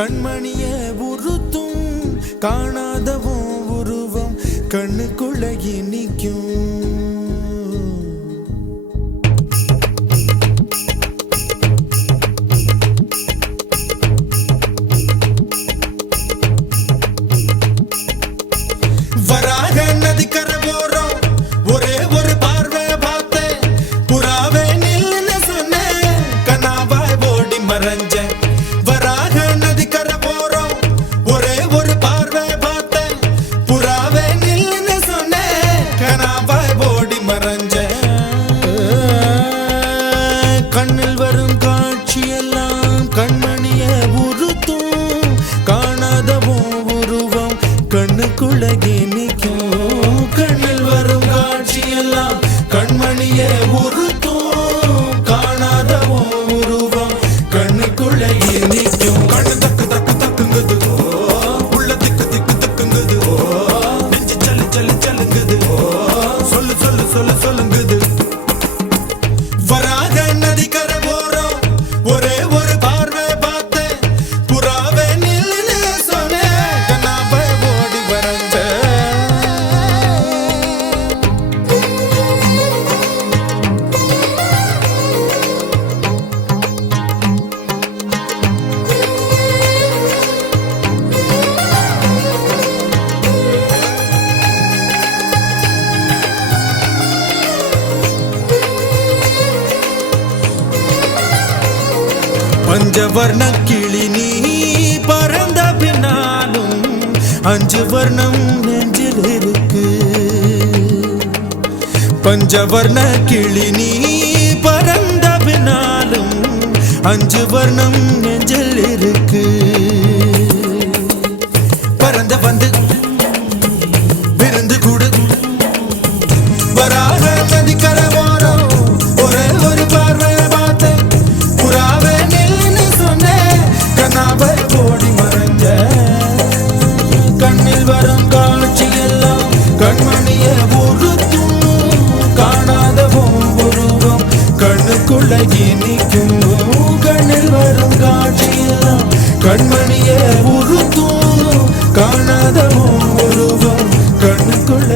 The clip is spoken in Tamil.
கண்மணிய உறுத்தும் காணாதவும் உருவம் கண்ணுக்குள்ள நிற்கும். வராக நதிக்கரை போறோம் ஒரே ஒரு பார்வை பார்த்தேன் புறாவே நில்லுன்னு சொன்னேன் கனாவாய் ஓடி மறைஞ்சேன். வராக நதிக்கரை போறோம் ஒரே ஒரு பார்வை பார்த்தேன் புறாவே நில்லுன்னு சொன்னேன் கனாவாய் ஓடி மறைஞ்சேன். கண்ணில் வரும் காட்சியெல்லாம் கண்மணிய உறுத்தும் காணாதவும் உருவம் கண்ணுக்குள்ள நிற்கும். கண்ணில் வரும் காட்சியெல்லாம் கண்மணிய உறுத்தும் காணாதவும் உருவம் கண்ணுக்குள்ள நிற்கும். கண்ணு தக்கு தக்கு தக்குங்குது உள்ள திக்கு திக்கு தக்குங்குது நெஞ்சு சல்லு சல்லு சல்லுங்குது சொல்லு சொல்லு சொல்லு சொல்லுங்குது. வராக நதிக்கரை போறோம் ஒரே ஒரு பார்வை பார்த்தேன் புறாவே நில்லுன்னு சொன்னேன் கனாவாய் ஓடி மறைஞ்சேன். பஞ்சவர்ண கிளி நீ பறந்த பின்னாலும் 5 வர்ணம் நெஞ்சில் இருக்கு. பஞ்சவர்ண கிளி நீ பறந்த பின்னாலும் 5 வர்ணம் நெஞ்சில் இருக்கு. பறந்து வந்து விருந்து கூடு வராக நதிக்கரை போறோம் ஒரே ஒரு பார்வை பார்த்தேன் புறாவே நில்லுன்னு சொன்னேன் கனாவாய் ஓடி மறைஞ்சேன். கண்ணில் வரும் காட்சியெல்லாம் கண்மணிய உறுத்தும் காணாதவும் உருவம் கண்ணுக்குள்ள நிற்கும். கண்ணில் வரும் காட்சியெல்லாம் கண்மணிய உறுத்தும் காணாதவும் உருவம் கண்ணுக்குள்ள